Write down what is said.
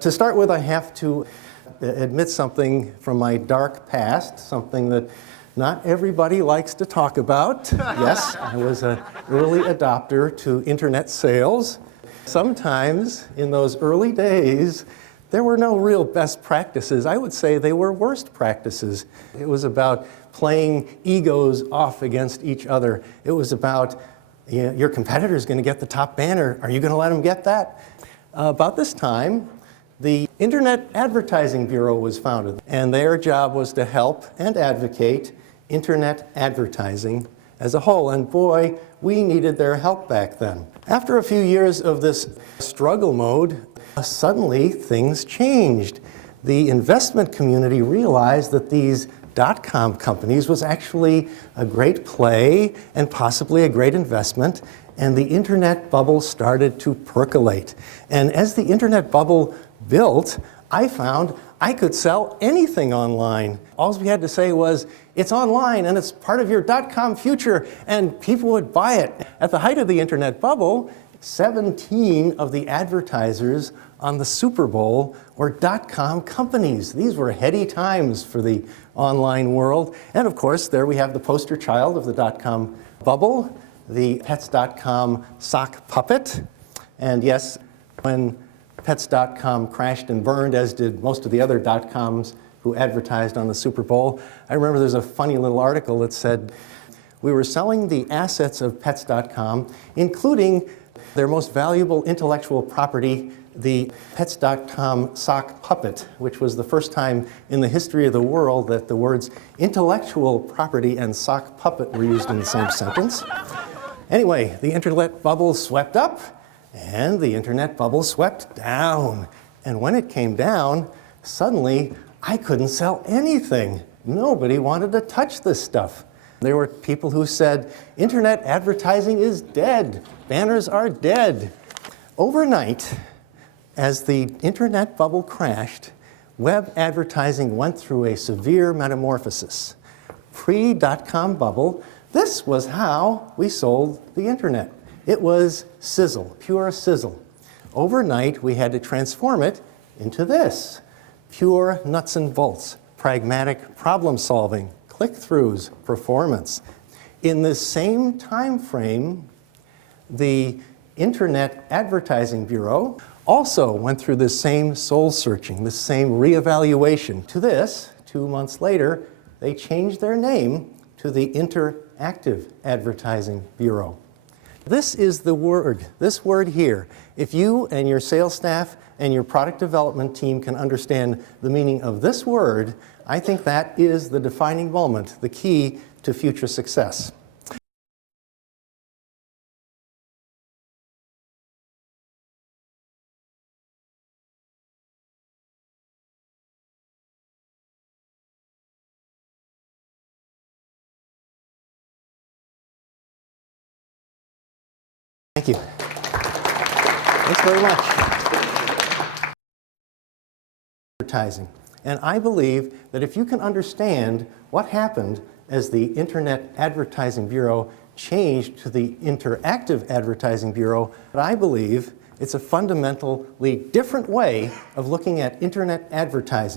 To start with, I have to admit something from my dark past, something that not everybody likes to talk about. Yes, I was an early adopter to internet sales. Sometimes in those early days, there were no real best practices. I would say they were worst practices. It was about playing egos off against each other. It was about, your competitor's going to get the top banner. Are you going to let him get that? About this time, the Internet Advertising Bureau was founded, and their job was to help and advocate internet advertising as a whole. And boy, we needed their help back then. After a few years of this struggle mode, suddenly things changed. The investment community realized that these dot-com companies was actually a great play and possibly a great investment, and the internet bubble started to percolate. And as the internet bubble built, I found I could sell anything online. All we had to say was, it's online and it's part of your dot-com future, and people would buy it. At the height of the internet bubble, 17 of the advertisers on the Super Bowl were dot-com companies. These were heady times for the online world. And of course, there we have the poster child of the dot-com bubble, the Pets.com sock puppet. And yes, when Pets.com crashed and burned, as did most of the other dot-coms who advertised on the Super Bowl, I remember there's a funny little article that said, we were selling the assets of Pets.com, including their most valuable intellectual property, the Pets.com sock puppet, which was the first time in the history of the world that the words intellectual property and sock puppet were used in the same sentence. Anyway, the internet bubble swept up, and the internet bubble swept down. And when it came down, suddenly I couldn't sell anything. Nobody wanted to touch this stuff. There were people who said, internet advertising is dead. Banners are dead. Overnight, as the internet bubble crashed, web advertising went through a severe metamorphosis. Pre-dot-com bubble, this was how we sold the internet. It was sizzle, pure sizzle. Overnight, we had to transform it into this. Pure nuts and bolts, pragmatic problem solving, click-throughs, performance. In this same time frame, the Internet Advertising Bureau also went through the same soul searching, the same reevaluation. To this, 2 months later, they changed their name to the Interactive Advertising Bureau. This is the word, this word here. If you and your sales staff and your product development team can understand the meaning of this word, I think that is the defining moment, the key to future success. Thank you. Thanks very much. Advertising. And I believe that if you can understand what happened as the Internet Advertising Bureau changed to the Interactive Advertising Bureau, I believe it's a fundamentally different way of looking at internet advertising.